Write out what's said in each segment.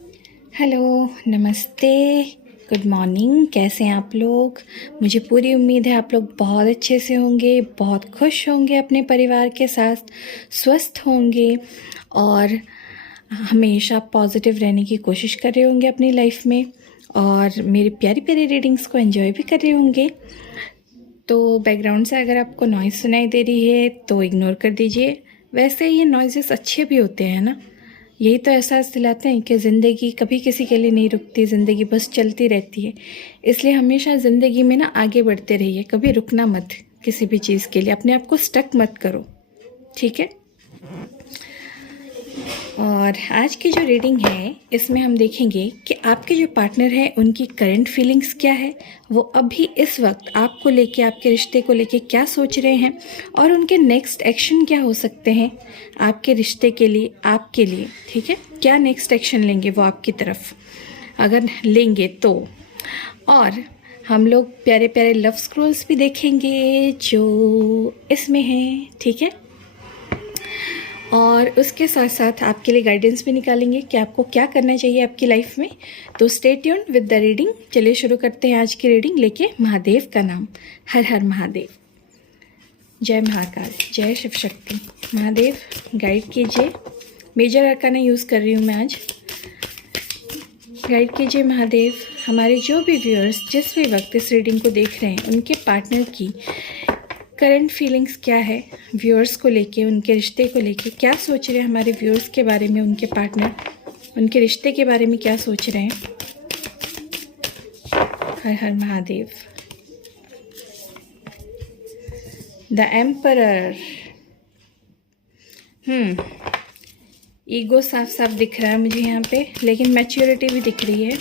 Hello, नमस्ते, good morning. कैसे हैं आप लोग? मुझे पूरी उम्मीद है आप लोग बहुत अच्छे से होंगे, बहुत खुश होंगे, अपने परिवार के साथ स्वस्थ होंगे और हमेशा पॉजिटिव रहने की कोशिश कर रहे होंगे अपनी लाइफ में और मेरी प्यारी प्यारी रीडिंग्स को एंजॉय भी कर रहे होंगे। तो बैकग्राउंड से अगर आपको नॉइज़ सुनाई दे रही है तो इग्नोर कर दीजिए। वैसे ये नॉइज़ेस अच्छे भी होते हैं ना, यही तो एहसास दिलाते हैं कि ज़िंदगी कभी किसी के लिए नहीं रुकती, ज़िंदगी बस चलती रहती है। इसलिए हमेशा ज़िंदगी में ना आगे बढ़ते रहिए, कभी रुकना मत किसी भी चीज़ के लिए, अपने आप को स्टक मत करो, ठीक है। और आज की जो रीडिंग है इसमें हम देखेंगे कि आपके जो पार्टनर हैं उनकी करंट फीलिंग्स क्या है, वो अभी इस वक्त आपको लेके, आपके रिश्ते को लेके क्या सोच रहे हैं और उनके नेक्स्ट एक्शन क्या हो सकते हैं आपके रिश्ते के लिए, आपके लिए, ठीक है। क्या नेक्स्ट एक्शन लेंगे वो आपकी तरफ, अगर लेंगे तो। और हम लोग प्यारे प्यारे लव स्क्रॉल्स भी देखेंगे जो इसमें हैं, ठीक है। और उसके साथ साथ आपके लिए गाइडेंस भी निकालेंगे कि आपको क्या करना चाहिए आपकी लाइफ में। तो stay tuned with the reading. चलिए शुरू करते हैं आज की रीडिंग लेके महादेव का नाम। हर हर महादेव, जय महाकाल, जय शिव शक्ति। महादेव गाइड कीजिए। मेजर अर्काना यूज़ कर रही हूँ मैं आज। गाइड कीजिए महादेव, हमारे जो भी व्यूअर्स जिस भी वक्त इस रीडिंग को देख रहे हैं उनके पार्टनर की करंट फीलिंग्स क्या है, व्यूअर्स को लेके, उनके रिश्ते को लेके क्या सोच रहे हैं हमारे व्यूअर्स के बारे में, उनके पार्टनर उनके रिश्ते के बारे में क्या सोच रहे हैं। हर हर महादेव। The emperor. ईगो साफ साफ दिख रहा है मुझे यहाँ पे, लेकिन मैच्योरिटी भी दिख रही है।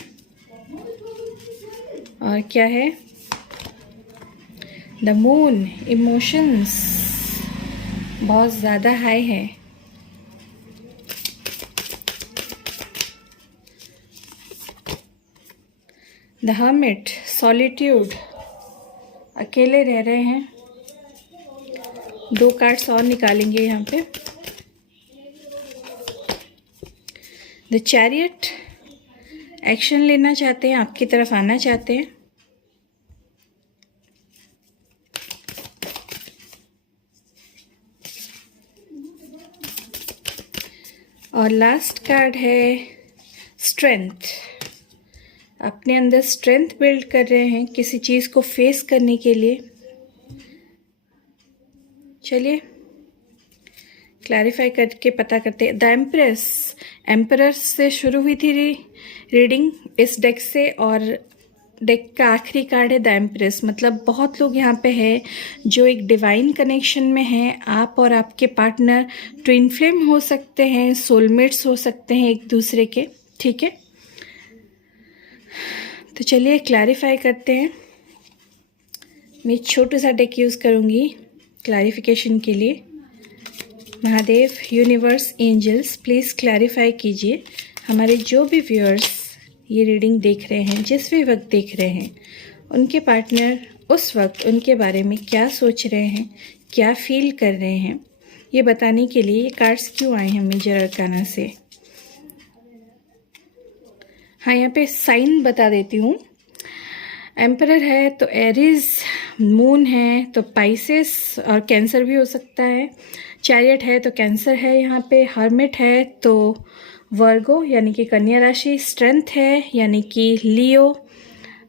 और क्या है? The moon. इमोशंस बहुत ज़्यादा हाई है। The hermit. सॉलिट्यूड, अकेले रह रहे हैं। 2 कार्ड्स और निकालेंगे यहाँ पे। The chariot. एक्शन लेना चाहते हैं, आपकी तरफ आना चाहते हैं। और लास्ट कार्ड है स्ट्रेंथ। अपने अंदर स्ट्रेंथ बिल्ड कर रहे हैं किसी चीज़ को फेस करने के लिए। चलिए क्लैरिफाई करके पता करते हैं। The empress. एम्परर से शुरू हुई थी रीडिंग इस डेक से, और डेक का आखिरी कार्ड है द एम्प्रेस। मतलब बहुत लोग यहाँ पे हैं जो एक डिवाइन कनेक्शन में हैं। आप और आपके पार्टनर ट्विन फ्लेम हो सकते हैं, सोलमेट्स हो सकते हैं एक दूसरे के, ठीक है। तो चलिए क्लैरिफाई करते हैं। मैं छोटा सा डेक यूज़ करूँगी क्लैरिफिकेशन के लिए। Mahadev, universe, angels, please clarify कीजिए हमारे जो भी व्यूअर्स ये रीडिंग देख रहे हैं, जिस भी वक्त देख रहे हैं, उनके पार्टनर उस वक्त उनके बारे में क्या सोच रहे हैं, क्या फील कर रहे हैं, ये बताने के लिए ये कार्ड्स क्यों आए हैं मेजर अर्काना से। हाँ, यहाँ पे साइन बता देती हूँ। एम्परर है तो एरीज, मून है तो पाइसेस और कैंसर भी हो सकता है। चैरियट है तो कैंसर है यहाँ पे। हर्मिट है तो वर्गो यानी कि कन्या राशि। स्ट्रेंथ है यानी कि लियो,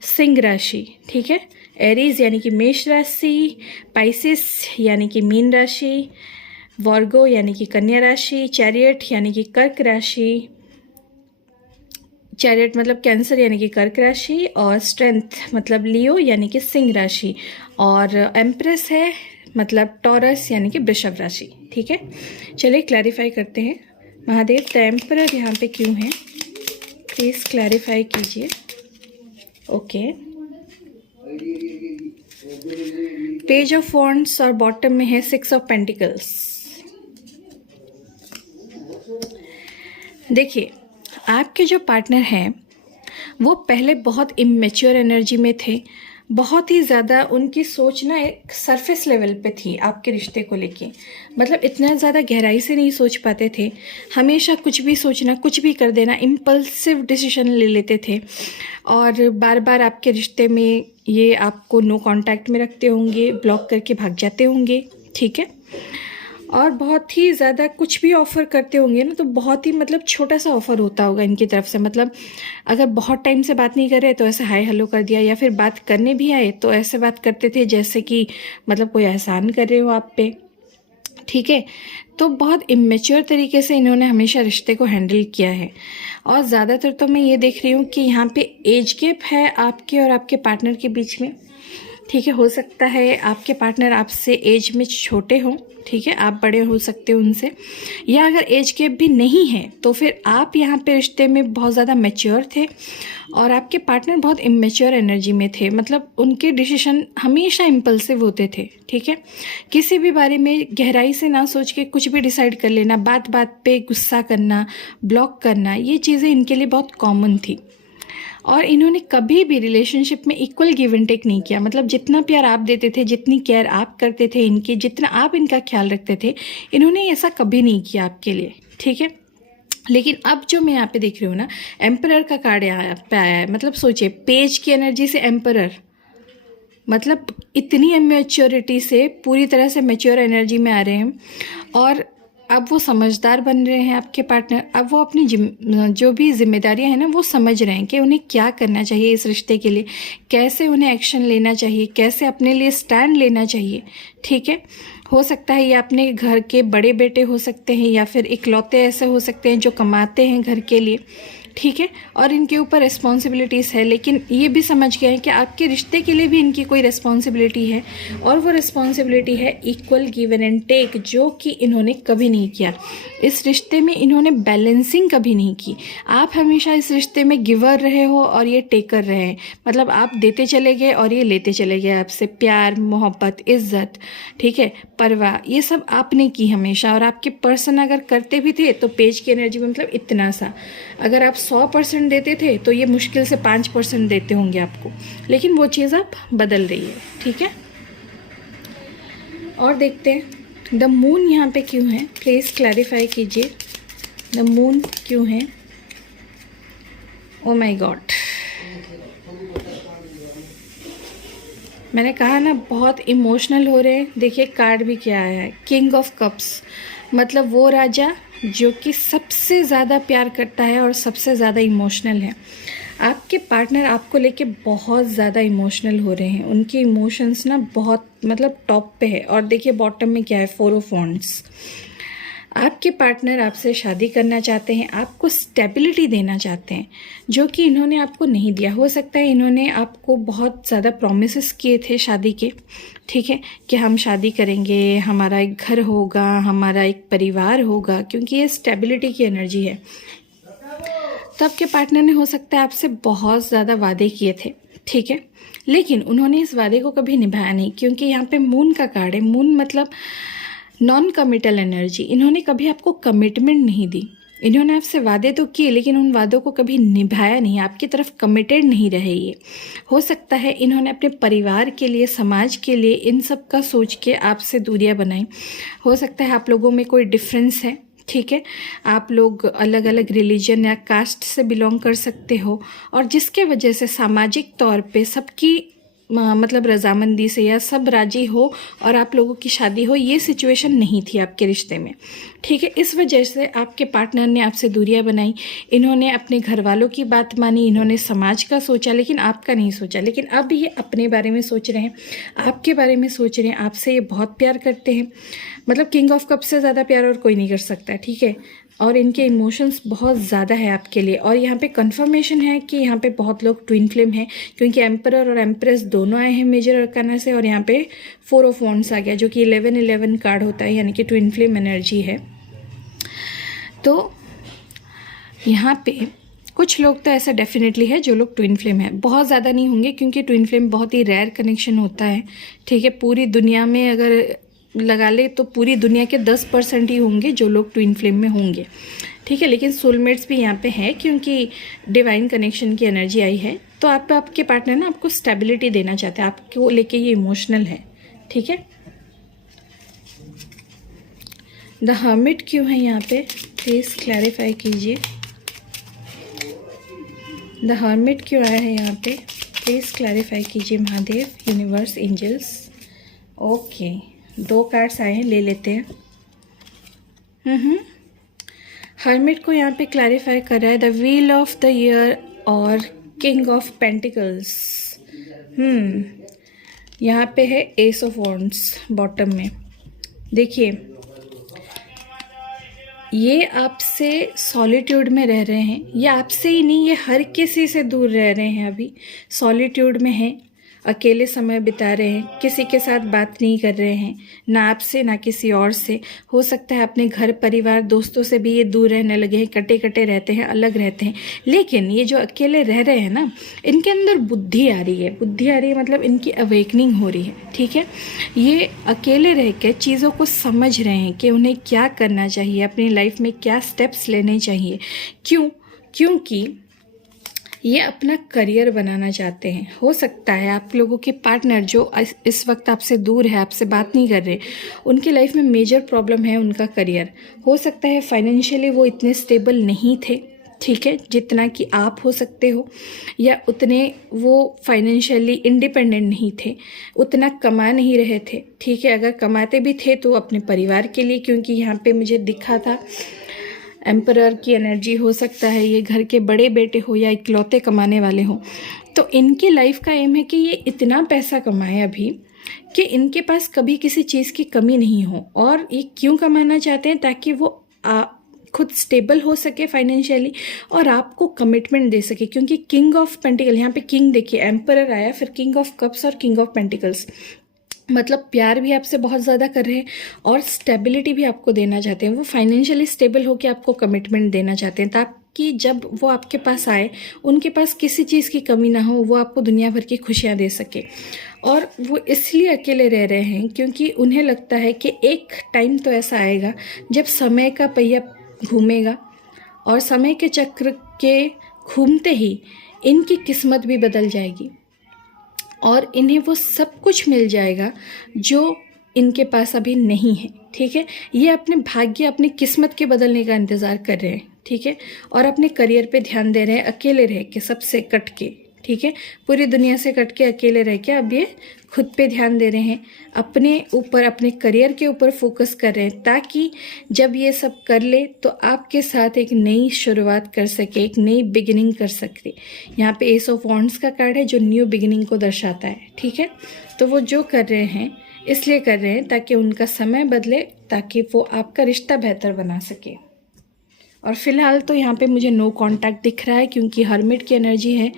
सिंह राशि, ठीक है। एरीज यानी कि मेष राशि। पाइसेस यानी कि मीन राशि। वर्गो यानी कि कन्या राशि। चैरियट यानी कि कर्क राशि। चैरियट मतलब कैंसर यानी कि कर्क राशि, और स्ट्रेंथ मतलब लियो यानी कि सिंह राशि, और एम्प्रेस है मतलब टॉरस यानी कि वृषभ राशि, ठीक है। चलिए क्लैरिफाई करते हैं। महादेव, द एम्परर यहाँ पे क्यों है, प्लीज़ क्लैरिफाई कीजिए। ओके, पेज ऑफ वॉन्ड्स और बॉटम में है 6 ऑफ पेंटिकल्स। देखिए, आपके जो पार्टनर हैं वो पहले बहुत इमेच्योर एनर्जी में थे, बहुत ही ज़्यादा उनकी सोच ना एक सरफेस लेवल पे थी आपके रिश्ते को लेके। मतलब इतना ज़्यादा गहराई से नहीं सोच पाते थे, हमेशा कुछ भी सोचना, कुछ भी कर देना, इम्पल्सिव डिसीजन ले लेते थे और बार बार आपके रिश्ते में ये आपको नो कांटेक्ट में रखते होंगे, ब्लॉक करके भाग जाते होंगे, ठीक है। और बहुत ही ज़्यादा कुछ भी ऑफ़र करते होंगे ना तो बहुत ही मतलब छोटा सा ऑफ़र होता होगा इनकी तरफ से। मतलब अगर बहुत टाइम से बात नहीं कर रहे तो ऐसे हाय हेलो कर दिया, या फिर बात करने भी आए तो ऐसे बात करते थे जैसे कि मतलब कोई एहसान कर रहे हो आप पे, ठीक है। तो बहुत इमेच्योर तरीके से इन्होंने हमेशा रिश्ते को हैंडल किया है। और ज़्यादातर तो मैं ये देख रही हूँ कि यहाँ पे एज गैप है आपके और आपके पार्टनर के बीच में, ठीक है। हो सकता है आपके पार्टनर आपसे एज में छोटे हों, ठीक है, आप बड़े हो सकते हो उनसे, या अगर एज गैप भी नहीं है तो फिर आप यहाँ पे रिश्ते में बहुत ज़्यादा मैच्योर थे और आपके पार्टनर बहुत इमेच्योर एनर्जी में थे। मतलब उनके डिसीजन हमेशा इम्पल्सिव होते थे, ठीक है। किसी भी बारे में गहराई से ना सोच के कुछ भी डिसाइड कर लेना, बात बात पे गुस्सा करना, ब्लॉक करना, ये चीज़ें इनके लिए बहुत कॉमन थी। और इन्होंने कभी भी रिलेशनशिप में इक्वल गिव एंड टेक नहीं किया। मतलब जितना प्यार आप देते थे, जितनी केयर आप करते थे इनकी, जितना आप इनका ख्याल रखते थे, इन्होंने ऐसा कभी नहीं किया आपके लिए, ठीक है। लेकिन अब जो मैं यहाँ पे देख रही हूँ ना, एम्परर का कार्ड यहाँ पे आया है। मतलब सोचिए, पेज की एनर्जी से एम्परर, मतलब इतनी इमेच्योरिटी से पूरी तरह से मैच्योर एनर्जी में आ रहे हैं और अब वो समझदार बन रहे हैं आपके पार्टनर। अब वो अपनी जो भी जिम्मेदारियां हैं ना वो समझ रहे हैं कि उन्हें क्या करना चाहिए इस रिश्ते के लिए, कैसे उन्हें एक्शन लेना चाहिए, कैसे अपने लिए स्टैंड लेना चाहिए, ठीक है। हो सकता है ये अपने घर के बड़े बेटे हो सकते हैं या फिर इकलौते ऐसे हो सकते हैं जो कमाते हैं घर के लिए, ठीक है। और इनके ऊपर रिस्पॉन्सिबिलिटीज़ है, लेकिन ये भी समझ गए हैं कि आपके रिश्ते के लिए भी इनकी कोई रिस्पॉन्सिबिलिटी है और वो रिस्पॉन्सिबिलिटी है इक्वल गिव एंड टेक, जो कि इन्होंने कभी नहीं किया। इस रिश्ते में इन्होंने बैलेंसिंग कभी नहीं की। आप हमेशा इस रिश्ते में गिवर रहे हो और ये टेकर रहे हैं। मतलब आप देते चले गए और ये लेते चले गए आपसे, प्यार, मोहब्बत, इज्जत, ठीक है, परवाह, ये सब आपने की हमेशा। और आपके पर्सन अगर करते भी थे तो पेज की एनर्जी में मतलब इतना सा, अगर आप 100% देते थे तो ये मुश्किल से 5% देते होंगे आपको, लेकिन वो चीज़ अब बदल रही है, ठीक है। और देखते हैं द मून यहाँ पे क्यों है, प्लीज़ क्लैरिफाई कीजिए, द मून क्यों है। ओ माय गॉड, मैंने कहा ना बहुत इमोशनल हो रहे हैं। देखिए कार्ड भी क्या आया है, किंग ऑफ कप्स, मतलब वो राजा जो कि सबसे ज़्यादा प्यार करता है और सबसे ज़्यादा इमोशनल है। आपके पार्टनर आपको लेके बहुत ज़्यादा इमोशनल हो रहे हैं, उनके इमोशंस ना बहुत मतलब टॉप पे है। और देखिए बॉटम में क्या है, 4 ऑफ वॉन्ड्स। आपके पार्टनर आपसे शादी करना चाहते हैं, आपको स्टेबिलिटी देना चाहते हैं जो कि इन्होंने आपको नहीं दिया। हो सकता है इन्होंने आपको बहुत ज़्यादा प्रॉमिसेस किए थे शादी के, ठीक है, कि हम शादी करेंगे, हमारा एक घर होगा, हमारा एक परिवार होगा, क्योंकि ये स्टेबिलिटी की एनर्जी है। तो आपके पार्टनर ने हो सकता है आपसे बहुत ज़्यादा वादे किए थे, ठीक है, लेकिन उन्होंने इस वादे को कभी निभाया नहीं, क्योंकि यहाँ पे मून का कार्ड है। मून मतलब नॉन कमिटल एनर्जी। इन्होंने कभी आपको कमिटमेंट नहीं दी। इन्होंने आपसे वादे तो किए लेकिन उन वादों को कभी निभाया नहीं, आपकी तरफ कमिटेड नहीं रहे ये। हो सकता है इन्होंने अपने परिवार के लिए, समाज के लिए, इन सब का सोच के आपसे दूरियां बनाई। हो सकता है आप लोगों में कोई डिफरेंस है, ठीक है, आप लोग अलग अलग रिलीजन या कास्ट से बिलोंग कर सकते हो और जिसके वजह से सामाजिक तौर पे सबकी मतलब रजामंदी से या सब राजी हो और आप लोगों की शादी हो, ये सिचुएशन नहीं थी आपके रिश्ते में, ठीक है। इस वजह से आपके पार्टनर ने आपसे दूरियां बनाई। इन्होंने अपने घर वालों की बात मानी, इन्होंने समाज का सोचा लेकिन आपका नहीं सोचा। लेकिन अब ये अपने बारे में सोच रहे हैं, आपके बारे में सोच रहे हैं, आपसे ये बहुत प्यार करते हैं। मतलब किंग ऑफ कप से ज़्यादा प्यार और कोई नहीं कर सकता, ठीक है। और इनके इमोशंस बहुत ज़्यादा है आपके लिए। और यहाँ पे कंफर्मेशन है कि यहाँ पे बहुत लोग ट्विन फ्लेम हैं, क्योंकि एम्परर और एम्प्रेस दोनों आए हैं मेजर अरकाना से और यहाँ पे 4 ऑफ वॉन्ड्स आ गया, जो कि 11-11 कार्ड होता है, यानी कि ट्विन फ्लेम एनर्जी है। तो यहाँ पे कुछ लोग तो ऐसा डेफिनेटली है जो लोग ट्विन फ्लेम है, बहुत ज़्यादा नहीं होंगे क्योंकि ट्विन फ्लेम बहुत ही रेयर कनेक्शन होता है, ठीक है। पूरी दुनिया में अगर लगा ले तो पूरी दुनिया के 10% ही होंगे जो लोग ट्विन फ्लेम में होंगे, ठीक है। लेकिन सोलमेट्स भी यहाँ पे है क्योंकि डिवाइन कनेक्शन की एनर्जी आई है। तो आपके पार्टनर ना आपको स्टेबिलिटी देना चाहते हैं, आपको लेके ये इमोशनल है, ठीक है। द हर्मिट क्यों है यहाँ पे, प्लीज़ क्लैरिफाई कीजिए। द हर्मिट क्यों आया है यहाँ पे, प्लीज़ क्लैरिफाई कीजिए Mahadev, universe, angels. Okay, 2 cards आए हैं, ले लेते हैं। हर्मिट को यहाँ पे क्लैरिफाई कर रहा है the wheel of the year और किंग ऑफ पेंटिकल्स। यहाँ पे है एस ऑफ वॉन्ड्स बॉटम में। देखिए, ये आपसे सॉलिट्यूड में रह रहे हैं, ये आपसे ही नहीं, ये हर किसी से दूर रह रहे हैं, अभी सॉलिट्यूड में हैं, अकेले समय बिता रहे हैं, किसी के साथ बात नहीं कर रहे हैं, ना आपसे ना किसी और से। हो सकता है अपने घर परिवार दोस्तों से भी ये दूर रहने लगे हैं, कटे कटे रहते हैं, अलग रहते हैं। लेकिन ये जो अकेले रह रहे हैं ना, इनके अंदर बुद्धि आ रही है, बुद्धि आ रही है मतलब इनकी अवेकनिंग हो रही है, ठीक है। ये अकेले रह के चीज़ों को समझ रहे हैं कि उन्हें क्या करना चाहिए, अपनी लाइफ में क्या स्टेप्स लेने चाहिए। क्योंकि ये अपना करियर बनाना चाहते हैं। हो सकता है आप लोगों के पार्टनर जो इस वक्त आपसे दूर है, आपसे बात नहीं कर रहे, उनकी लाइफ में मेजर प्रॉब्लम है उनका करियर। हो सकता है फाइनेंशियली वो इतने स्टेबल नहीं थे, ठीक है, जितना कि आप हो सकते हो, या उतने वो फाइनेंशियली इंडिपेंडेंट नहीं थे, उतना कमा नहीं रहे थे, ठीक है। अगर कमाते भी थे तो अपने परिवार के लिए, क्योंकि यहाँ पे मुझे दिखा था एम्परर की एनर्जी। हो सकता है ये घर के बड़े बेटे हो या इकलौते कमाने वाले हो। तो इनके लाइफ का एम है कि ये इतना पैसा कमाए अभी कि इनके पास कभी किसी चीज़ की कमी नहीं हो। और ये क्यों कमाना चाहते हैं, ताकि वो खुद स्टेबल हो सके फाइनेंशियली और आपको कमिटमेंट दे सके। क्योंकि किंग ऑफ पेंटिकल, यहाँ पे किंग देखिए, एम्परर आया, फिर किंग ऑफ कप्स और किंग ऑफ पेंटिकल्स, मतलब प्यार भी आपसे बहुत ज़्यादा कर रहे हैं और स्टेबिलिटी भी आपको देना चाहते हैं। वो फाइनेंशियली स्टेबल होकर आपको कमिटमेंट देना चाहते हैं, ताकि जब वो आपके पास आए, उनके पास किसी चीज़ की कमी ना हो, वो आपको दुनिया भर की खुशियाँ दे सके। और वो इसलिए अकेले रह रहे हैं क्योंकि उन्हें लगता है कि एक टाइम तो ऐसा आएगा जब समय का पहिया घूमेगा और समय के चक्र के घूमते ही इनकी किस्मत भी बदल जाएगी और इन्हें वो सब कुछ मिल जाएगा जो इनके पास अभी नहीं है, ठीक है। ये अपने भाग्य, अपनी किस्मत के बदलने का इंतज़ार कर रहे हैं, ठीक है, और अपने करियर पे ध्यान दे रहे हैं, अकेले रह के, सबसे कट के, ठीक है, पूरी दुनिया से कट के अकेले रह के अब ये खुद पे ध्यान दे रहे हैं, अपने ऊपर, अपने करियर के ऊपर फोकस कर रहे हैं, ताकि जब ये सब कर ले तो आपके साथ एक नई शुरुआत कर सके, एक नई बिगिनिंग कर सकते। यहाँ पे एस ऑफ वॉन्ड्स का कार्ड है जो न्यू बिगिनिंग को दर्शाता है, ठीक है। तो वो जो कर रहे हैं इसलिए कर रहे हैं ताकि उनका समय बदले, ताकि वो आपका रिश्ता बेहतर बना सके। और फिलहाल तो यहाँ पे मुझे नो कांटेक्ट दिख रहा है क्योंकि हर्मिट की एनर्जी है,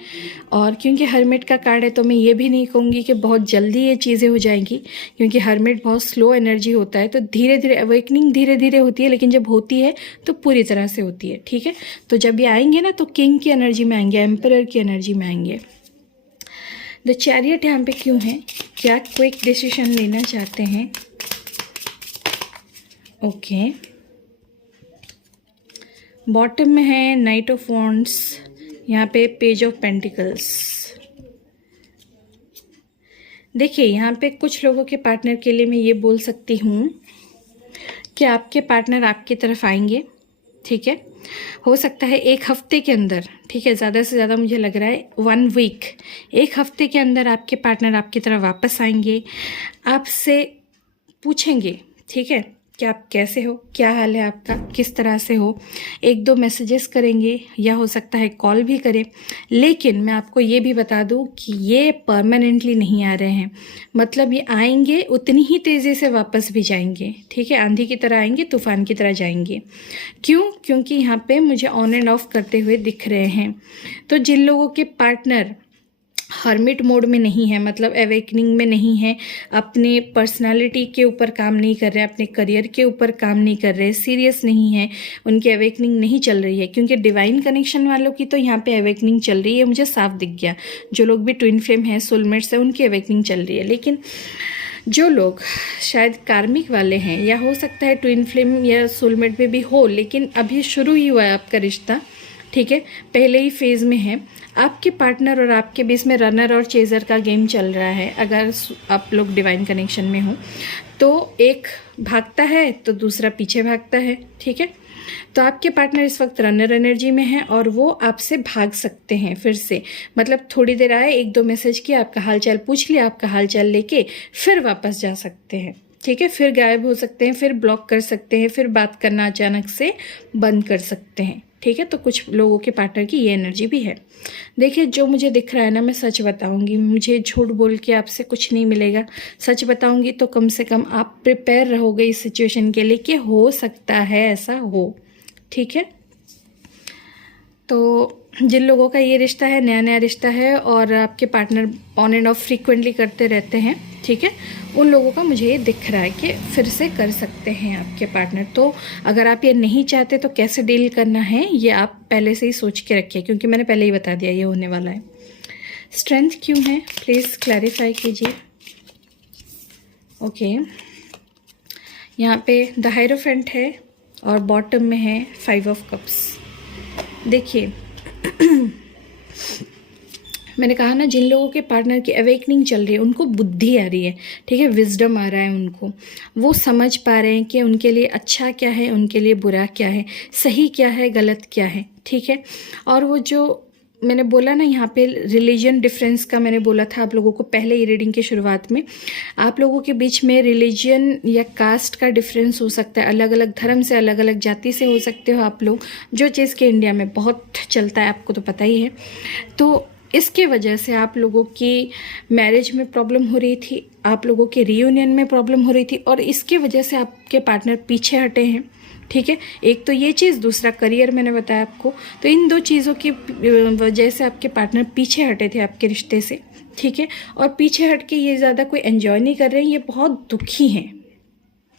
और क्योंकि हर्मिट का कार्ड है तो मैं ये भी नहीं कहूँगी कि बहुत जल्दी ये चीज़ें हो जाएंगी, क्योंकि हर्मिट बहुत स्लो एनर्जी होता है। तो धीरे धीरे अवेकनिंग धीरे धीरे होती है, लेकिन जब होती है तो पूरी तरह से होती है, ठीक है। तो जब ये आएंगे ना तो किंग की एनर्जी में आएंगे, एम्परर की एनर्जी में आएंगे। द चैरियट यहाँ पे क्यों है, क्या क्विक डिसीजन लेना चाहते हैं? ओके, बॉटम में है नाइट ऑफ वॉन्ड्स, यहाँ पे पेज ऑफ पेंटिकल्स। देखिए, यहाँ पे कुछ लोगों के पार्टनर के लिए मैं ये बोल सकती हूँ कि आपके पार्टनर आपकी तरफ आएंगे, ठीक है। हो सकता है 1 हफ्ते के अंदर, ठीक है, ज़्यादा से ज़्यादा मुझे लग रहा है 1 वीक, 1 हफ्ते के अंदर आपके पार्टनर आपकी तरफ वापस आएंगे, आपसे पूछेंगे, ठीक है, कि आप कैसे हो, क्या हाल है आपका, किस तरह से हो। 1-2 मैसेजेस करेंगे या हो सकता है कॉल भी करें। लेकिन मैं आपको ये भी बता दूं कि ये परमानेंटली नहीं आ रहे हैं, मतलब ये आएंगे उतनी ही तेज़ी से वापस भी जाएंगे, ठीक है, आंधी की तरह आएंगे, तूफान की तरह जाएंगे। क्यों? क्योंकि यहाँ पे मुझे ऑन एंड ऑफ करते हुए दिख रहे हैं। तो जिन लोगों के पार्टनर हर्मिट मोड में नहीं है, मतलब अवेकनिंग में नहीं है, अपने पर्सनालिटी के ऊपर काम नहीं कर रहे हैं, अपने करियर के ऊपर काम नहीं कर रहे, सीरियस नहीं है, उनकी अवेकनिंग नहीं चल रही है, क्योंकि डिवाइन कनेक्शन वालों की तो यहाँ पे अवेकनिंग चल रही है, मुझे साफ दिख गया। जो लोग भी ट्विन फ्लेम है, सोलमेट्स है, उनकी अवेकनिंग चल रही है। लेकिन जो लोग शायद कार्मिक वाले हैं, या हो सकता है ट्विन फ्लेम या सोलमेट में भी हो, लेकिन अभी शुरू ही हुआ है आपका रिश्ता, ठीक है, पहले ही फेज़ में है, आपके पार्टनर और आपके बीच में रनर और चेज़र का गेम चल रहा है। अगर आप लोग डिवाइन कनेक्शन में हो तो एक भागता है तो दूसरा पीछे भागता है, ठीक है। तो आपके पार्टनर इस वक्त रनर एनर्जी में है और वो आपसे भाग सकते हैं फिर से, मतलब थोड़ी देर आए, 1-2 मैसेज किया, आपका हालचाल पूछ लिया, आपका हालचाल लेके फिर वापस जा सकते हैं, ठीक है। फिर गायब हो सकते हैं, फिर ब्लॉक कर सकते हैं, फिर बात करना अचानक से बंद कर सकते हैं, ठीक है। तो कुछ लोगों के पार्टनर की ये एनर्जी भी है। देखिए, जो मुझे दिख रहा है ना, मैं सच बताऊंगी, मुझे झूठ बोल के आपसे कुछ नहीं मिलेगा। सच बताऊंगी तो कम से कम आप प्रिपेयर रहोगे इस सिचुएशन के लिए कि हो सकता है ऐसा हो, ठीक है। तो जिन लोगों का ये रिश्ता है, नया नया रिश्ता है और आपके partner on end of frequently करते रहते हैं, ठीक है, उन लोगों का मुझे ये दिख रहा है कि फिर से कर सकते हैं आपके पार्टनर। तो अगर आप ये नहीं चाहते तो कैसे डील करना है ये आप पहले से ही सोच के रखिए, क्योंकि मैंने पहले ही बता दिया ये होने वाला है। स्ट्रेंथ क्यों है, प्लीज़ क्लैरिफाई कीजिए। ओके, यहाँ पे द हायरोफेंट है और बॉटम में है 5 ऑफ कप्स। देखिए मैंने कहा ना, जिन लोगों के पार्टनर की अवेकनिंग चल रही है उनको बुद्धि आ रही है, ठीक है, विजडम आ रहा है उनको, वो समझ पा रहे हैं कि उनके लिए अच्छा क्या है, उनके लिए बुरा क्या है, सही क्या है, गलत क्या है, ठीक है। और वो जो मैंने बोला ना, यहाँ पे रिलीजन डिफरेंस का मैंने बोला था आप लोगों को पहले ही रीडिंग की शुरुआत में, आप लोगों के बीच में रिलीजन या कास्ट का डिफरेंस हो सकता है, अलग अलग धर्म से, अलग अलग जाति से हो सकते हो आप लोग, जो चीज़ के इंडिया में बहुत चलता है, आपको तो पता ही है। तो इसके वजह से आप लोगों की मैरिज में प्रॉब्लम हो रही थी, आप लोगों के रियूनियन में प्रॉब्लम हो रही थी, और इसके वजह से आपके पार्टनर पीछे हटे हैं, ठीक है। एक तो ये चीज़, दूसरा करियर मैंने बताया आपको। तो इन 2 चीज़ों की वजह से आपके पार्टनर पीछे हटे थे आपके रिश्ते से, ठीक है। और पीछे हट के ये ज़्यादा कोई एंजॉय नहीं कर रहे हैं, ये बहुत दुखी हैं,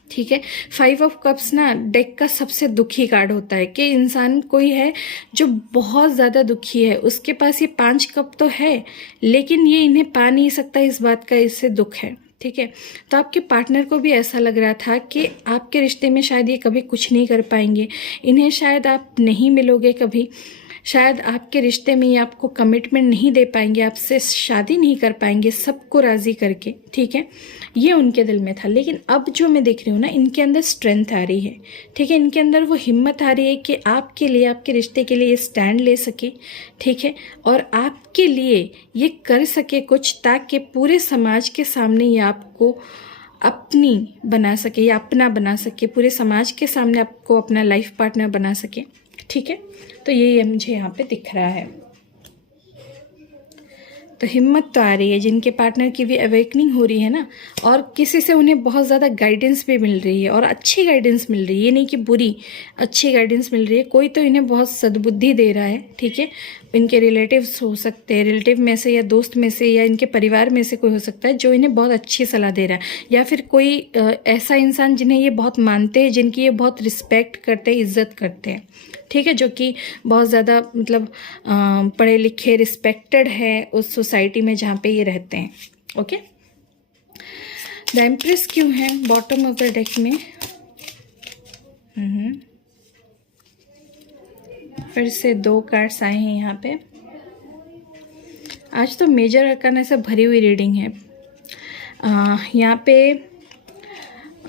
ठीक है। 5 ऑफ कप्स ना डेक का सबसे दुखी कार्ड होता है कि इंसान कोई है जो बहुत ज़्यादा दुखी है, उसके पास ये 5 कप तो है लेकिन ये इन्हें पा नहीं सकता, इस बात का इससे दुख है, ठीक है। तो आपके पार्टनर को भी ऐसा लग रहा था कि आपके रिश्ते में शायद ये कभी कुछ नहीं कर पाएंगे, इन्हें शायद आप नहीं मिलोगे कभी, शायद आपके रिश्ते में ये आपको कमिटमेंट नहीं दे पाएंगे, आपसे शादी नहीं कर पाएंगे सबको राज़ी करके, ठीक है, ये उनके दिल में था। लेकिन अब जो मैं देख रही हूँ ना, इनके अंदर स्ट्रेंथ आ रही है, ठीक है, इनके अंदर वो हिम्मत आ रही है कि आपके लिए, आपके रिश्ते के लिए ये स्टैंड ले सके, ठीक है, और आपके लिए ये कर सके कुछ, ताकि पूरे समाज के सामने ये आपको अपनी बना सके या अपना बना सके, पूरे समाज के सामने आपको अपना लाइफ पार्टनर बना सके, ठीक है। तो ये मुझे यहाँ पे दिख रहा है। तो हिम्मत तो आ रही है, जिनके पार्टनर की भी अवेकनिंग हो रही है ना, और किसी से उन्हें बहुत ज़्यादा गाइडेंस भी मिल रही है, और अच्छी गाइडेंस मिल रही है, ये नहीं कि बुरी, अच्छी गाइडेंस मिल रही है। कोई तो इन्हें बहुत सद्बुद्धि दे रहा है, ठीक है, इनके रिलेटिव्स हो सकते हैं, रिलेटिव में से या दोस्त में से या इनके परिवार में से कोई हो सकता है जो इन्हें बहुत अच्छी सलाह दे रहा है, या फिर कोई ऐसा इंसान जिन्हें ये बहुत मानते हैं, जिनकी ये बहुत रिस्पेक्ट करते हैं, इज्जत करते हैं, ठीक है, जो कि बहुत ज़्यादा मतलब पढ़े लिखे, रिस्पेक्टेड है उस सोसाइटी में जहाँ पे ये रहते हैं। ओके, द एम्प्रेस क्यों है बॉटम ऑफ द डेक में? फिर से 2 कार्ड्स आए हैं यहाँ पे। आज तो मेजर अरकाना से भरी हुई रीडिंग है। यहाँ पे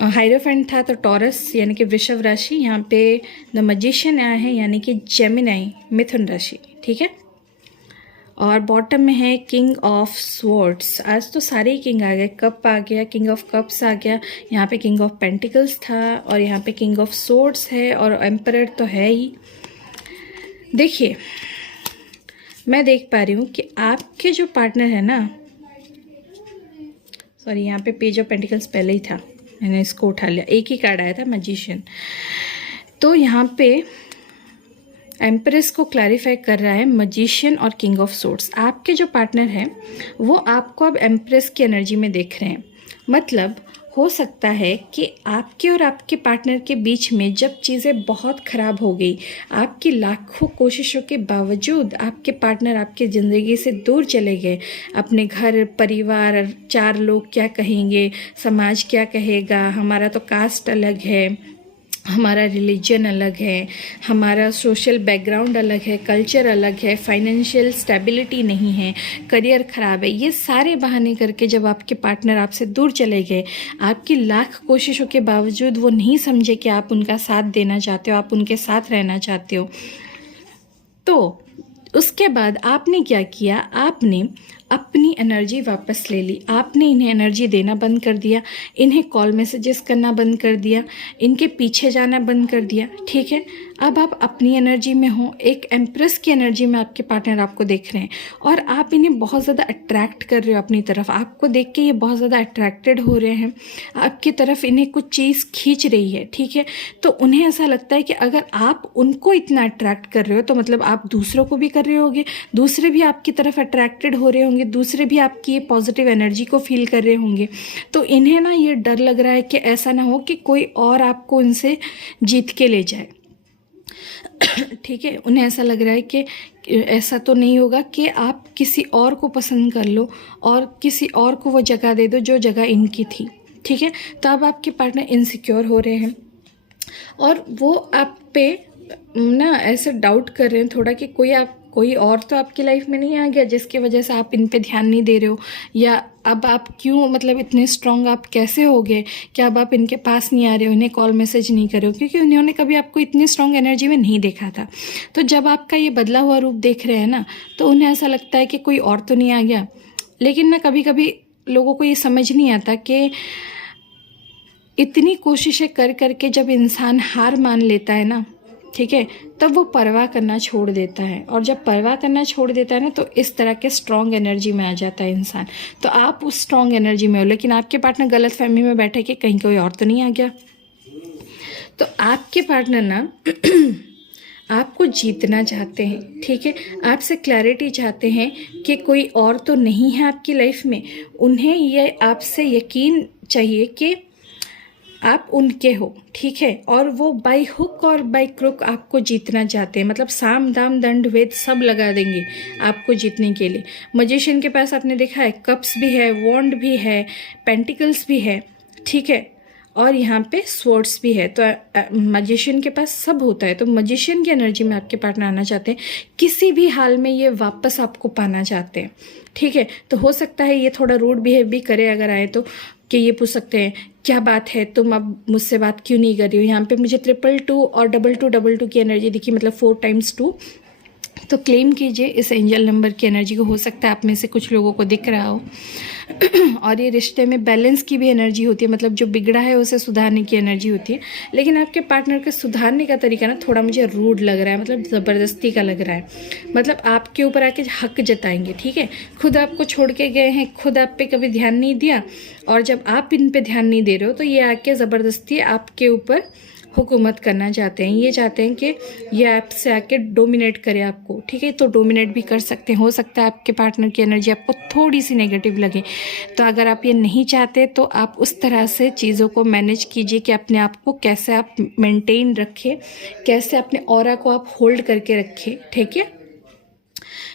हायरोफेंट था तो टॉरस यानी कि वृषभ राशि, यहाँ पे द मैजिशियन आया है यानी कि जेमिनाई मिथुन राशि, ठीक है। और बॉटम में है किंग ऑफ स्वॉर्ड्स। आज तो सारे ही किंग आ गए, कप आ गया, किंग ऑफ कप्स आ गया, यहाँ पे किंग ऑफ पेंटिकल्स था और यहाँ पे किंग ऑफ स्वॉर्ड्स है और एम्परर तो है ही। देखिए, मैं देख पा रही हूँ कि आपके जो पार्टनर है ना, सॉरी यहाँ पे पेज ऑफ पेंटिकल्स पहले ही था, मैंने इसको उठा लिया, एक ही कार्ड आया था मैजिशियन। तो यहाँ पे एम्प्रेस को क्लैरिफाई कर रहा है मैजिशियन और किंग ऑफ सोर्ड्स। आपके जो पार्टनर हैं वो आपको अब एम्प्रेस की एनर्जी में देख रहे हैं, मतलब हो सकता है कि आपके और आपके पार्टनर के बीच में जब चीज़ें बहुत ख़राब हो गई, आपकी लाखों कोशिशों के बावजूद आपके पार्टनर आपकी ज़िंदगी से दूर चले गए, अपने घर परिवार, चार लोग क्या कहेंगे, समाज क्या कहेगा, हमारा तो कास्ट अलग है, हमारा रिलीजन अलग है, हमारा सोशल बैकग्राउंड अलग है, कल्चर अलग है, फाइनेंशियल स्टेबिलिटी नहीं है, करियर ख़राब है, ये सारे बहाने करके जब आपके पार्टनर आपसे दूर चले गए, आपकी लाख कोशिशों के बावजूद वो नहीं समझे कि आप उनका साथ देना चाहते हो, आप उनके साथ रहना चाहते हो, तो उसके बाद आपने क्या किया, आपने अपनी एनर्जी वापस ले ली, आपने इन्हें एनर्जी देना बंद कर दिया, इन्हें कॉल मैसेजेस करना बंद कर दिया, इनके पीछे जाना बंद कर दिया। ठीक है, अब आप अपनी एनर्जी में हो, एक एम्प्रेस की एनर्जी में आपके पार्टनर आपको देख रहे हैं और आप इन्हें बहुत ज़्यादा अट्रैक्ट कर रहे हो अपनी तरफ, आपको देख के ये बहुत ज़्यादा अट्रैक्टेड हो रहे हैं आपकी तरफ, इन्हें कुछ चीज़ खींच रही है। ठीक है, तो उन्हें ऐसा लगता है कि अगर आप उनको इतना अट्रैक्ट कर रहे हो तो मतलब आप दूसरों को भी कर रहे होगे, दूसरे भी आपकी तरफ अट्रैक्टेड हो रहे होंगे, दूसरे भी आपकी ये पॉजिटिव एनर्जी को फील कर रहे होंगे। तो इन्हें ना ये डर लग रहा है कि ऐसा ना हो कि कोई और आपको इनसे जीत के ले जाए। ठीक है, उन्हें ऐसा लग रहा है कि ऐसा तो नहीं होगा कि आप किसी और को पसंद कर लो और किसी और को वो जगह दे दो जो जगह इनकी थी। ठीक है, तो अब आपके पार्टनर इनसिक्योर हो रहे हैं और वो आप पे ना ऐसे डाउट कर रहे हैं थोड़ा कि कोई और तो आपकी लाइफ में नहीं आ गया जिसकी वजह से आप इन पे ध्यान नहीं दे रहे हो, या अब आप क्यों मतलब इतने स्ट्रांग आप कैसे हो गए, क्या अब आप इनके पास नहीं आ रहे हो, इन्हें कॉल मैसेज नहीं कर रहे हो, क्योंकि उन्होंने कभी आपको इतनी स्ट्रांग एनर्जी में नहीं देखा था। तो जब आपका ये बदला हुआ रूप देख रहे हैं ना, तो उन्हें ऐसा लगता है कि कोई और तो नहीं आ गया। लेकिन ना कभी कभी लोगों को ये समझ नहीं आता कि इतनी कोशिशें कर करके जब इंसान हार मान लेता है ना, ठीक है, तब वो परवाह करना छोड़ देता है, और जब परवाह करना छोड़ देता है ना तो इस तरह के स्ट्रॉन्ग एनर्जी में आ जाता है इंसान। तो आप उस स्ट्रॉन्ग एनर्जी में हो, लेकिन आपके पार्टनर गलत फहमी में बैठे कि कहीं कोई और तो नहीं आ गया। तो आपके पार्टनर ना आपको जीतना चाहते हैं। ठीक है, आपसे क्लैरिटी चाहते हैं कि कोई और तो नहीं है आपकी लाइफ में। उन्हें ये आपसे यकीन चाहिए कि आप उनके हो। ठीक है, और वो बाय हुक और बाय क्रुक आपको जीतना चाहते हैं, मतलब साम दाम दंड भेद सब लगा देंगे आपको जीतने के लिए। मजिशियन के पास आपने देखा है कप्स भी है, वॉन्ड भी है, पेंटिकल्स भी है। ठीक है, और यहाँ पे स्वॉर्ड्स भी है। तो मजिशियन के पास सब होता है। तो मजिशियन की एनर्जी में आपके पार्टनर आना चाहते हैं, किसी भी हाल में ये वापस आपको पाना चाहते हैं। ठीक है, तो हो सकता है ये थोड़ा रूड बिहेव भी करे अगर आए तो, कि ये पूछ सकते हैं क्या बात है, तुम अब मुझसे बात क्यों नहीं कर रही हो। यहाँ पे मुझे 222 और 2222 की एनर्जी दिखी, मतलब 4 × 2। तो क्लेम कीजिए इस एंजल नंबर की एनर्जी को, हो सकता है आप में से कुछ लोगों को दिख रहा हो। और ये रिश्ते में बैलेंस की भी एनर्जी होती है, मतलब जो बिगड़ा है उसे सुधारने की एनर्जी होती है। लेकिन आपके पार्टनर के सुधारने का तरीका ना थोड़ा मुझे रूड लग रहा है, मतलब ज़बरदस्ती का लग रहा है, मतलब आपके ऊपर आके हक जताएंगे। ठीक है, खुद आपको छोड़ के गए हैं, खुद आप पे कभी ध्यान नहीं दिया, और जब आप इन पे ध्यान नहीं दे रहे हो तो ये आके ज़बरदस्ती आपके ऊपर हुकूमत करना चाहते हैं। ये चाहते हैं कि ये आपसे आके डोमिनेट करे आपको। ठीक है, तो डोमिनेट भी कर सकते हैं। हो सकता है आपके पार्टनर की एनर्जी आपको थोड़ी सी नेगेटिव लगे, तो अगर आप ये नहीं चाहते तो आप उस तरह से चीज़ों को मैनेज कीजिए कि अपने आप को कैसे आप मेंटेन रखें, कैसे अपने ऑरा को आप होल्ड करके रखें। ठीक है,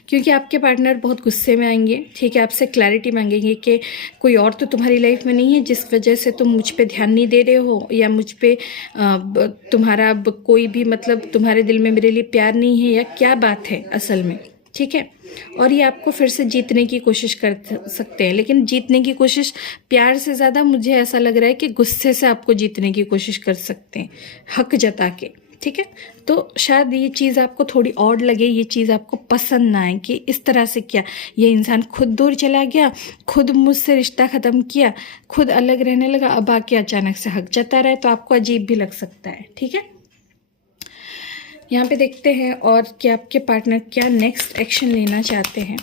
क्योंकि आपके पार्टनर बहुत गुस्से में आएंगे। ठीक है, आपसे क्लैरिटी मांगेंगे कि कोई और तो तुम्हारी लाइफ में नहीं है जिस वजह से तुम मुझ पे ध्यान नहीं दे रहे हो, या मुझ पे तुम्हारा कोई भी मतलब तुम्हारे दिल में मेरे लिए प्यार नहीं है, या क्या बात है असल में। ठीक है, और ये आपको फिर से जीतने की कोशिश कर सकते हैं, लेकिन जीतने की कोशिश प्यार से ज़्यादा मुझे ऐसा लग रहा है कि गुस्से से आपको जीतने की कोशिश कर सकते हैं, हक जता के। ठीक है, तो शायद ये चीज़ आपको थोड़ी ऑड लगे, ये चीज़ आपको पसंद ना आए कि इस तरह से क्या ये इंसान खुद दूर चला गया, खुद मुझसे रिश्ता ख़त्म किया, खुद अलग रहने लगा, अब आके अचानक से हक जता रहा है, तो आपको अजीब भी लग सकता है। ठीक है, यहाँ पे देखते हैं और कि आपके पार्टनर क्या नेक्स्ट एक्शन लेना चाहते हैं।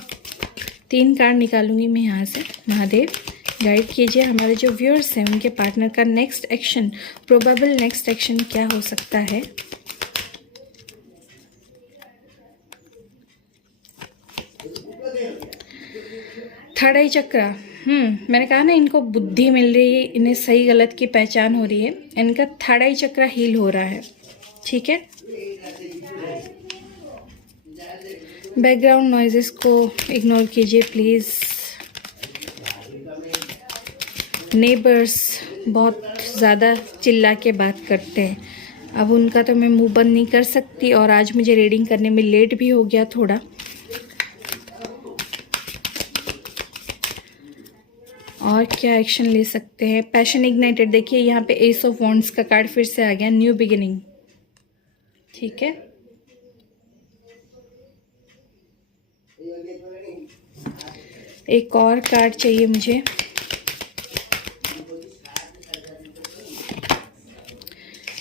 3 कार्ड निकालूंगी मैं यहाँ से। महादेव गाइड कीजिए हमारे जो व्यूअर्स हैं उनके पार्टनर का next action, probable next action क्या हो सकता है। थर्ड आई चक्रा, मैंने कहा ना, इनको बुद्धि मिल रही है, इन्हें सही गलत की पहचान हो रही है, इनका थर्ड आई चक्र हील हो रहा है। ठीक है, बैकग्राउंड नॉइजेस को इग्नोर कीजिए प्लीज़। नेबर्स बहुत ज़्यादा चिल्ला के बात करते हैं, अब उनका तो मैं मुंह बंद नहीं कर सकती, और आज मुझे रीडिंग करने में लेट भी हो गया थोड़ा। और क्या एक्शन ले सकते हैं? पैशन इग्नाइटेड, देखिए यहाँ पे एस ऑफ वॉन्ड्स का कार्ड फिर से आ गया, न्यू बिगिनिंग। ठीक है, एक और कार्ड चाहिए मुझे।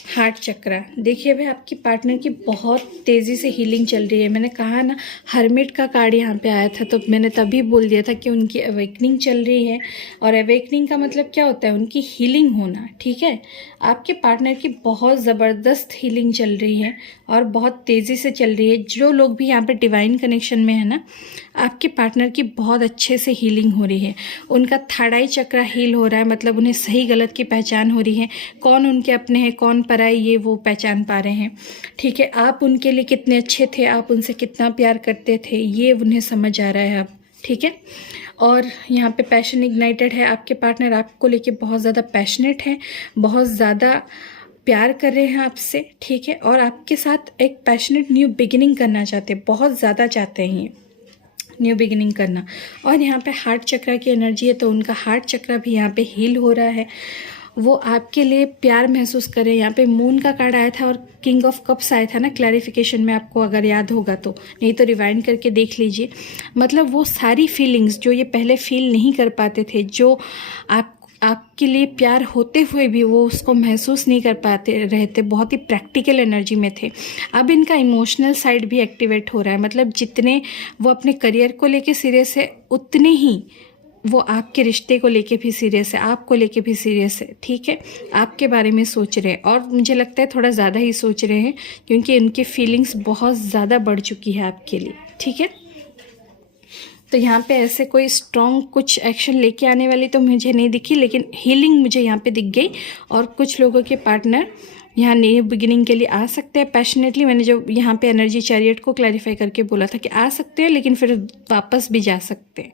हार्ट चक्रा, देखिए भाई आपकी पार्टनर की बहुत तेज़ी से हीलिंग चल रही है। मैंने कहा ना, हर्मिट का कार्ड यहाँ पे आया था, तो मैंने तभी बोल दिया था कि उनकी अवेकनिंग चल रही है। और अवेकनिंग का मतलब क्या होता है? उनकी हीलिंग होना। ठीक है, आपके पार्टनर की बहुत ज़बरदस्त हीलिंग चल रही है और बहुत तेज़ी से चल रही है। जो लोग भी यहाँ पे डिवाइन कनेक्शन में है ना, आपके पार्टनर की बहुत अच्छे से हीलिंग हो रही है। उनका थर्ड आई चक्र हील हो रहा है, मतलब उन्हें सही गलत की पहचान हो रही है। कौन उनके अपने हैं, कौन पराई, ये वो पहचान पा रहे हैं। ठीक है, आप उनके लिए कितने अच्छे थे, आप उनसे कितना प्यार करते थे, ये उन्हें समझ आ रहा है अब। ठीक है, और यहाँ पे पैशन इग्नाइटेड है। आपके पार्टनर आपको लेके बहुत ज़्यादा पैशनेट है, बहुत ज़्यादा प्यार कर रहे हैं आपसे। ठीक है, और आपके साथ एक पैशनेट न्यू बिगिनिंग करना चाहते हैं, बहुत ज़्यादा चाहते हैं ये न्यू बिगिनिंग करना। और यहाँ पे हार्ट चक्र की एनर्जी है, तो उनका हार्ट चक्र भी यहाँ पे हील हो रहा है। वो आपके लिए प्यार महसूस करें। यहाँ पे मून का कार्ड आया था और किंग ऑफ कप्स आया था ना क्लैरिफिकेशन में, आपको अगर याद होगा तो, नहीं तो रिवाइंड करके देख लीजिए। मतलब वो सारी फीलिंग्स जो ये पहले फील नहीं कर पाते थे, जो आपके लिए प्यार होते हुए भी वो उसको महसूस नहीं कर पाते रहते, बहुत ही प्रैक्टिकल एनर्जी में थे, अब इनका इमोशनल साइड भी एक्टिवेट हो रहा है। मतलब जितने वो अपने करियर को लेके सीरियस है, उतने ही वो आपके रिश्ते को लेके भी सीरियस है, आपको लेके भी सीरियस है। ठीक है, आपके बारे में सोच रहे हैं, और मुझे लगता है थोड़ा ज़्यादा ही सोच रहे हैं, क्योंकि इनकी फीलिंग्स बहुत ज़्यादा बढ़ चुकी है आपके लिए। ठीक है, तो यहाँ पे ऐसे कोई स्ट्रॉन्ग कुछ एक्शन लेके आने वाली तो मुझे नहीं दिखी, लेकिन हीलिंग मुझे यहाँ पे दिख गई। और कुछ लोगों के पार्टनर यहाँ न्यू बिगिनिंग के लिए आ सकते हैं पैशनेटली। मैंने जो यहाँ पे एनर्जी चैरियट को क्लैरिफाई करके बोला था कि आ सकते हैं, लेकिन फिर वापस भी जा सकते हैं।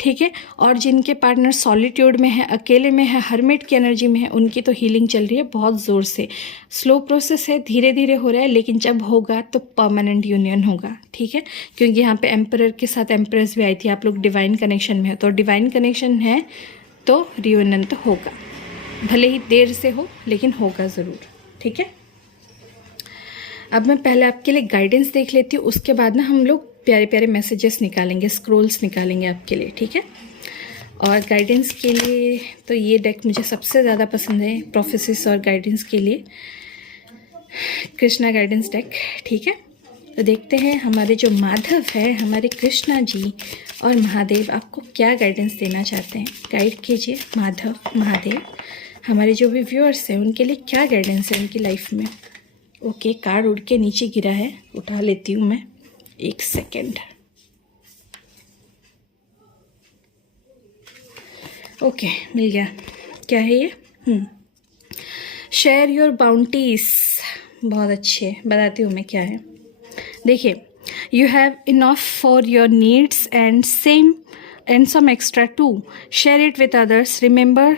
ठीक है, और जिनके पार्टनर सॉलिट्यूड में है, अकेले में है, हर्मिट की एनर्जी में है, उनकी तो हीलिंग चल रही है बहुत ज़ोर से। स्लो प्रोसेस है, धीरे धीरे हो रहा है, लेकिन जब होगा तो परमानेंट यूनियन होगा। ठीक है, क्योंकि यहाँ पे एम्परर के साथ एम्प्रेस भी आई थी। आप लोग डिवाइन कनेक्शन में है, तो डिवाइन कनेक्शन है तो रियूनियन तो होगा, भले ही देर से हो, लेकिन होगा ज़रूर। ठीक है, अब मैं पहले आपके लिए गाइडेंस देख लेती हूँ, उसके बाद ना हम लोग प्यारे प्यारे मैसेजेस निकालेंगे, स्क्रोल्स निकालेंगे आपके लिए। ठीक है, और गाइडेंस के लिए तो ये डेक मुझे सबसे ज़्यादा पसंद है, प्रोफेसिस और गाइडेंस के लिए कृष्णा गाइडेंस डेक। ठीक है, तो देखते हैं हमारे जो माधव है, हमारे कृष्णा जी और महादेव आपको क्या गाइडेंस देना चाहते हैं। गाइड कीजिए माधव, महादेव, हमारे जो भी व्यूअर्स हैं उनके लिए क्या गाइडेंस है उनकी लाइफ में। ओके, कार्ड उड़ के नीचे गिरा है, उठा लेती हूँ मैं, एक सेकेंड। ओके, मिल गया। क्या है ये? शेयर योर बाउंटीज, बहुत अच्छे, बताती हूँ मैं क्या है। देखिए, you have enough for your needs and some extra too, share it with others, remember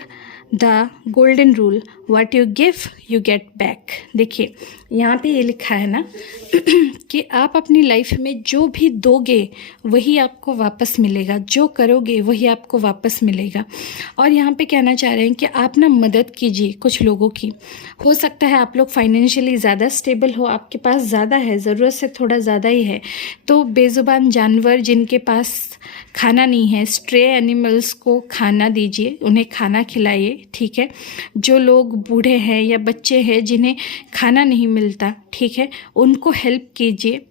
the golden rule, what you give you get back. देखिए यहाँ पे ये लिखा है ना कि आप अपनी लाइफ में जो भी दोगे वही आपको वापस मिलेगा, जो करोगे वही आपको वापस मिलेगा। और यहाँ पे कहना चाह रहे हैं कि आप ना मदद कीजिए कुछ लोगों की। हो सकता है आप लोग फाइनेंशियली ज़्यादा स्टेबल हो, आपके पास ज़्यादा है, ज़रूरत से थोड़ा ज़्यादा ही है, तो बेज़ुबान जानवर जिनके पास खाना नहीं है, स्ट्रे एनिमल्स को खाना दीजिए, उन्हें खाना खिलाइए। ठीक है, जो लोग बूढ़े हैं या बच्चे हैं जिन्हें खाना नहीं मिलता, ठीक है, उनको हेल्प कीजिए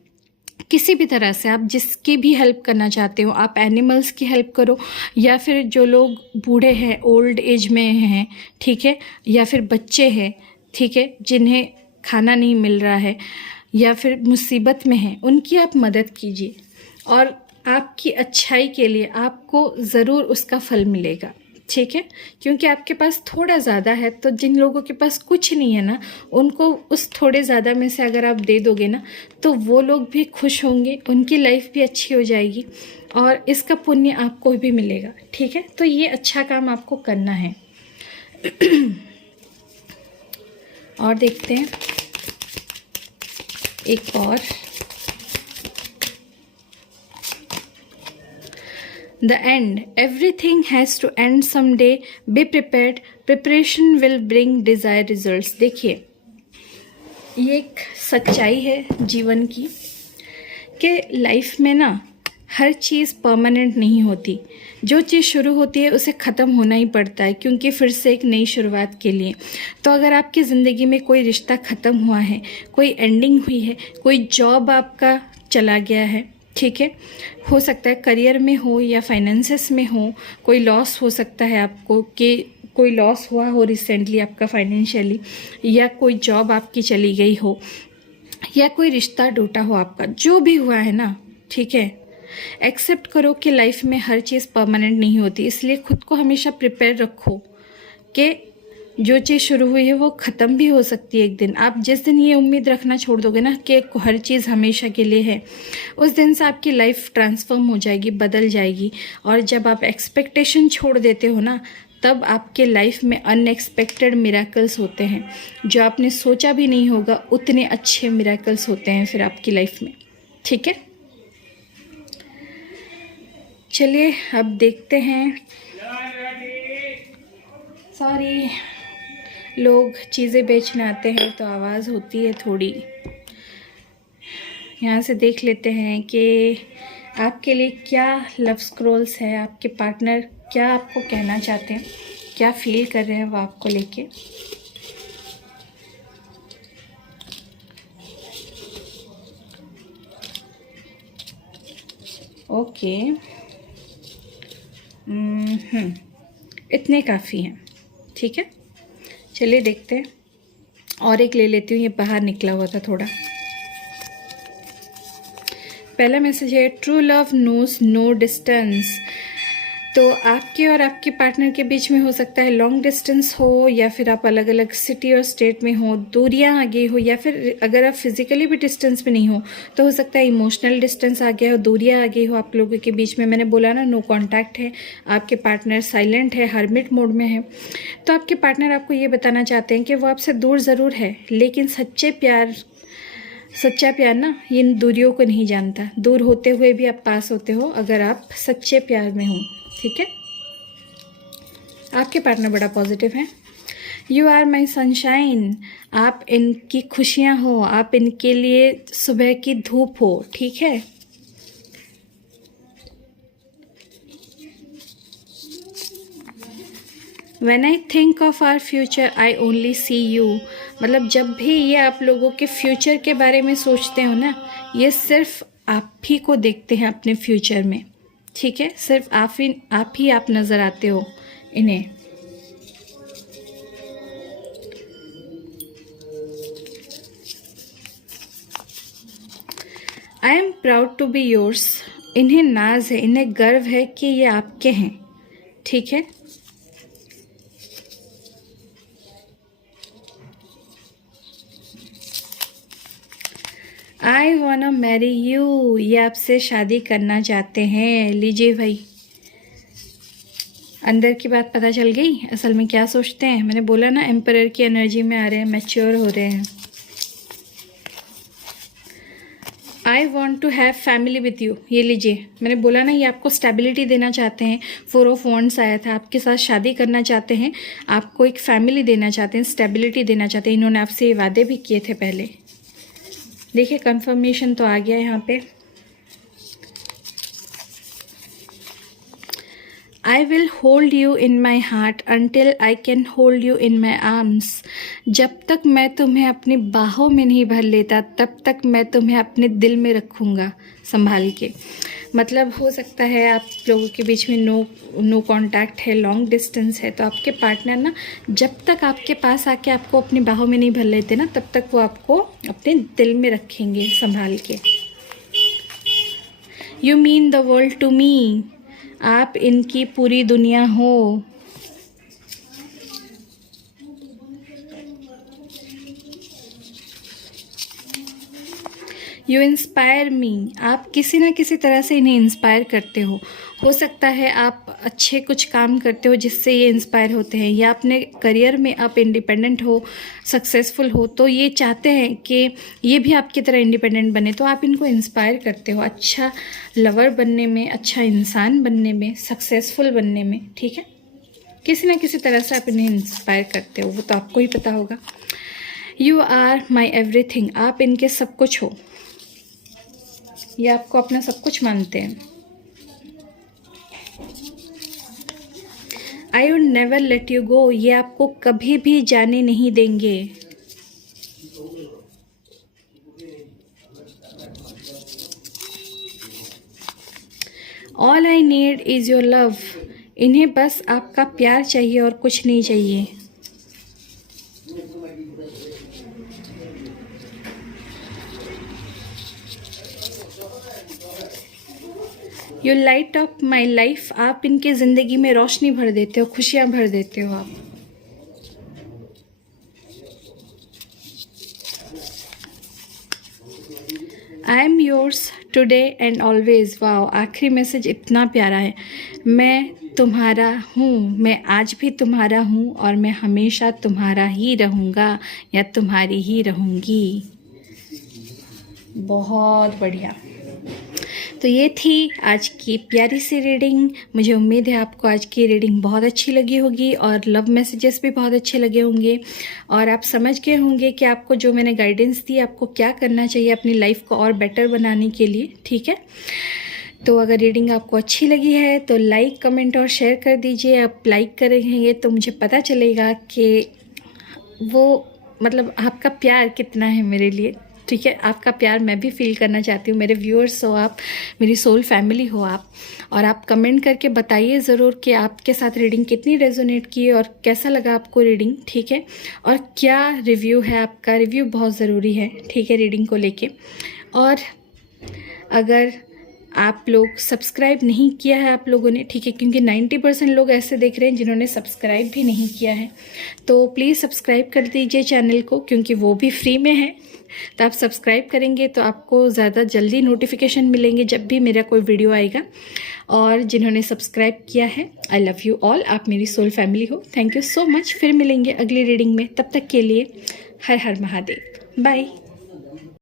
किसी भी तरह से। आप जिसकी भी हेल्प करना चाहते हो, आप एनिमल्स की हेल्प करो, या फिर जो लोग बूढ़े हैं, ओल्ड एज में हैं, ठीक है, या फिर बच्चे हैं, ठीक है, जिन्हें खाना नहीं मिल रहा है या फिर मुसीबत में हैं, उनकी आप मदद कीजिए। और आपकी अच्छाई के लिए आपको ज़रूर उसका फल मिलेगा, ठीक है। क्योंकि आपके पास थोड़ा ज़्यादा है, तो जिन लोगों के पास कुछ नहीं है ना, उनको उस थोड़े ज़्यादा में से अगर आप दे दोगे ना, तो वो लोग भी खुश होंगे, उनकी लाइफ भी अच्छी हो जाएगी और इसका पुण्य आपको भी मिलेगा, ठीक है। तो ये अच्छा काम आपको करना है। और देखते हैं एक और। The end. Everything has to end someday. Be prepared. Preparation will bring desired results. देखिए, ये एक सच्चाई है जीवन की कि लाइफ में ना हर चीज़ परमानेंट नहीं होती। जो चीज़ शुरू होती है उसे ख़त्म होना ही पड़ता है, क्योंकि फिर से एक नई शुरुआत के लिए। तो अगर आपकी ज़िंदगी में कोई रिश्ता ख़त्म हुआ है, कोई एंडिंग हुई है, कोई जॉब आपका चला गया है, ठीक है, हो सकता है करियर में हो या फाइनेंसेस में हो, कोई लॉस हो सकता है आपको, कि कोई लॉस हुआ हो रिसेंटली आपका फाइनेंशियली, या कोई जॉब आपकी चली गई हो, या कोई रिश्ता टूटा हो आपका। जो भी हुआ है ना, ठीक है, एक्सेप्ट करो कि लाइफ में हर चीज़ परमानेंट नहीं होती। इसलिए खुद को हमेशा प्रिपेयर रखो कि जो चीज़ शुरू हुई है वो ख़त्म भी हो सकती है एक दिन। आप जिस दिन ये उम्मीद रखना छोड़ दोगे ना कि हर चीज़ हमेशा के लिए है, उस दिन से आपकी लाइफ ट्रांसफॉर्म हो जाएगी, बदल जाएगी। और जब आप एक्सपेक्टेशन छोड़ देते हो ना, तब आपके लाइफ में अनएक्सपेक्टेड मिरेकल्स होते हैं। जो आपने सोचा भी नहीं होगा, उतने अच्छे मिरेकल्स होते हैं फिर आपकी लाइफ में, ठीक है। चलिए अब देखते हैं। सॉरी, लोग चीज़ें बेचने आते हैं तो आवाज़ होती है थोड़ी। यहाँ से देख लेते हैं कि आपके लिए क्या लव स्क्रॉल्स है, आपके पार्टनर क्या आपको कहना चाहते हैं, क्या फील कर रहे हैं वो आपको लेके। ओके, इतने काफ़ी हैं, ठीक है। चलिए देखते हैं, और एक ले लेती हूँ, ये बाहर निकला हुआ था थोड़ा। पहला मैसेज है, true love knows no distance. तो आपके और आपके पार्टनर के बीच में हो सकता है लॉन्ग डिस्टेंस हो, या फिर आप अलग अलग सिटी और स्टेट में हो, दूरियां आ गई हो, या फिर अगर आप फिजिकली भी डिस्टेंस में नहीं हो तो हो सकता है इमोशनल डिस्टेंस आ गया हो, दूरियां आ गई हो आप लोगों के बीच में। मैंने बोला ना, नो कांटेक्ट है, आपके पार्टनर साइलेंट है, हर्मिट मोड में है। तो आपके पार्टनर आपको ये बताना चाहते हैं कि वो आपसे दूर ज़रूर है, लेकिन सच्चा प्यार ना इन दूरियों को नहीं जानता। दूर होते हुए भी आप पास होते हो अगर आप सच्चे प्यार में हो, ठीक है। आपके पार्टनर बड़ा पॉजिटिव है। यू आर माई सनशाइन, आप इनकी खुशियाँ हो, आप इनके लिए सुबह की धूप हो, ठीक है। When I think of our future, I only see you। मतलब जब भी ये आप लोगों के फ्यूचर के बारे में सोचते हो ना, ये सिर्फ आप ही को देखते हैं अपने फ्यूचर में, ठीक है। सिर्फ आप ही आप नज़र आते हो इन्हें। I am proud to be yours. इन्हें नाज है, इन्हें गर्व है कि ये आपके हैं, ठीक है। आई वाना मैरी यू, ये आपसे शादी करना चाहते हैं। लीजिए भाई, अंदर की बात पता चल गई असल में क्या सोचते हैं। मैंने बोला ना, एम्परर की एनर्जी में आ रहे हैं, मैच्योर हो रहे हैं। I want to have family with you, ये लीजिए, मैंने बोला ना, ये आपको स्टेबिलिटी देना चाहते हैं। 4 ऑफ वॉन्ड्स आया था, आपके साथ शादी करना चाहते हैं, आपको एक फैमिली देना चाहते हैं, स्टेबिलिटी देना चाहते हैं। इन्होंने आपसे ये वादे भी किए थे पहले। देखिए कंफर्मेशन तो आ गया यहाँ पे। I will hold you in my heart until I can hold you in my arms. जब तक मैं तुम्हें अपनी बाहों में नहीं भर लेता, तब तक मैं तुम्हें अपने दिल में रखूँगा संभाल के। मतलब हो सकता है आप लोगों के बीच में नो कांटेक्ट है, लॉन्ग डिस्टेंस है, तो आपके पार्टनर ना जब तक आपके पास आके आपको अपनी बाहों में नहीं भर लेते ना, तब तक वो आपको अपने दिल में रखेंगे संभाल के। You mean the world to me, आप इनकी पूरी दुनिया हो। यू इंस्पायर मी, आप किसी ना किसी तरह से इन्हें इंस्पायर करते हो सकता है आप अच्छे कुछ काम करते हो जिससे ये इंस्पायर होते हैं, या अपने करियर में आप इंडिपेंडेंट हो, सक्सेसफुल हो, तो ये चाहते हैं कि ये भी आपकी तरह इंडिपेंडेंट बने, तो आप इनको इंस्पायर करते हो अच्छा लवर बनने में, अच्छा इंसान बनने में, सक्सेसफुल बनने में, ठीक है। किसी ना किसी तरह से आप इन्हें इंस्पायर करते हो, वो तो आपको ही पता होगा। यू आर माई एवरीथिंग, आप इनके सब कुछ हो, ये आपको अपना सब कुछ मानते हैं। I would never let you go, ये आपको कभी भी जाने नहीं देंगे। All I need is your love, इन्हें बस आपका प्यार चाहिए और कुछ नहीं चाहिए। You light up my life, आप इनके ज़िंदगी में रोशनी भर देते हो, खुशियाँ भर देते हो आप। I am yours today and always, wow, आखिरी मैसेज इतना प्यारा है। मैं तुम्हारा हूँ, मैं आज भी तुम्हारा हूँ और मैं हमेशा तुम्हारा ही रहूँगा या तुम्हारी ही रहूँगी। बहुत बढ़िया। तो ये थी आज की प्यारी सी रीडिंग। मुझे उम्मीद है आपको आज की रीडिंग बहुत अच्छी लगी होगी और लव मैसेजेस भी बहुत अच्छे लगे होंगे, और आप समझ गए होंगे कि आपको जो मैंने गाइडेंस दी आपको क्या करना चाहिए अपनी लाइफ को और बेटर बनाने के लिए, ठीक है। तो अगर रीडिंग आपको अच्छी लगी है तो लाइक, कमेंट और शेयर कर दीजिए। आप लाइक करेंगे तो मुझे पता चलेगा कि वो मतलब आपका प्यार कितना है मेरे लिए, ठीक है। आपका प्यार मैं भी फील करना चाहती हूँ। मेरे व्यूअर्स हो आप, मेरी सोल फैमिली हो आप, और आप कमेंट करके बताइए ज़रूर कि आपके साथ रीडिंग कितनी रेजोनेट की और कैसा लगा आपको रीडिंग, ठीक है। और क्या रिव्यू है आपका, रिव्यू बहुत ज़रूरी है, ठीक है, रीडिंग को लेके। और अगर आप लोग सब्सक्राइब नहीं किया है आप लोगों ने, ठीक है, क्योंकि 90% लोग ऐसे देख रहे हैं जिन्होंने सब्सक्राइब भी नहीं किया है, तो प्लीज़ सब्सक्राइब कर दीजिए चैनल को, क्योंकि वो भी फ्री में है। तो आप सब्सक्राइब करेंगे तो आपको ज़्यादा जल्दी नोटिफिकेशन मिलेंगे जब भी मेरा कोई वीडियो आएगा। और जिन्होंने सब्सक्राइब किया है, आई लव यू ऑल, आप मेरी सोल फैमिली हो। Thank you so much. फिर मिलेंगे अगली रीडिंग में, तब तक के लिए हर हर महादेव, बाय।